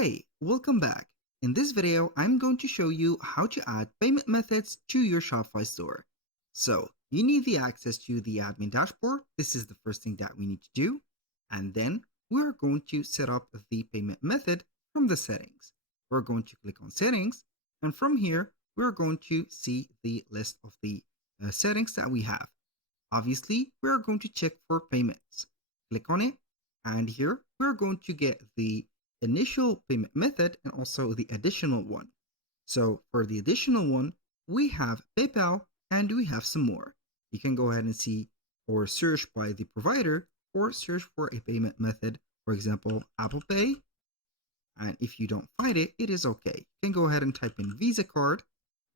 Hey, welcome back. In this video, I'm going to show you how to add payment methods to your Shopify store. So, you need the access to the admin dashboard. This is the first thing that we need to do. And then we're going to set up the payment method from the settings. We're going to click on settings. And from here, we're going to see the list of the settings that we have. Obviously, we're going to check for payments. Click on it. And here, we're going to get the initial payment method and also the additional one. So for the additional one, we have PayPal and we have some more. You can go ahead and see or search by the provider or search for a payment method, for example, Apple Pay. And if you don't find it, it is okay. You can go ahead and type in Visa card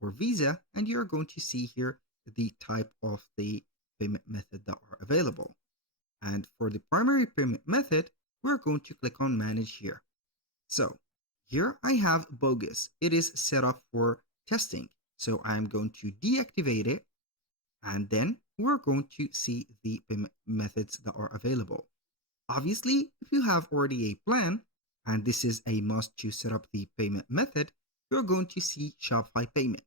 or Visa, and you're going to see here the type of the payment method that are available. And for the primary payment method, we're going to click on Manage here. So here I have bogus. It is set up for testing. So I'm going to deactivate it. And then we're going to see the payment methods that are available. Obviously, if you have already a plan, and this is a must to set up the payment method, you're going to see Shopify Payment,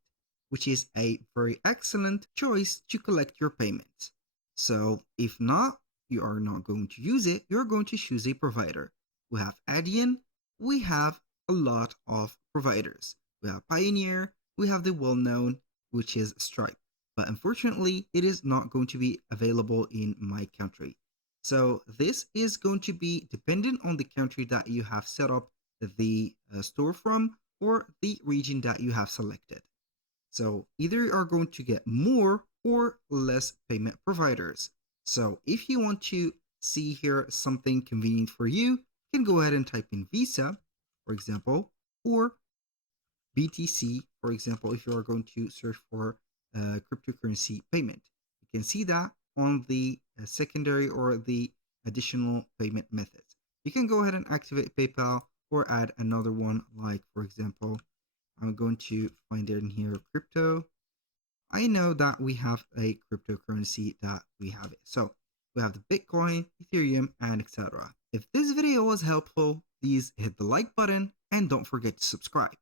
which is a very excellent choice to collect your payments. So if not, you are not going to use it, you're going to choose a provider. We have Adyen, we have a lot of providers. We have Pioneer, we have the well-known, which is Stripe. But unfortunately, it is not going to be available in my country. So this is going to be dependent on the country that you have set up the store from or the region that you have selected. So either you are going to get more or less payment providers. So if you want to see here something convenient for you, you can go ahead and type in Visa, for example, or BTC, for example, if you are going to search for cryptocurrency payment. You can see that on the secondary or the additional payment methods. You can go ahead and activate PayPal or add another one, like, for example, I'm going to find it in here, crypto. I know that we have a cryptocurrency that we have it. So we have the Bitcoin, Ethereum, and etc. If this video was helpful, please hit the like button and don't forget to subscribe.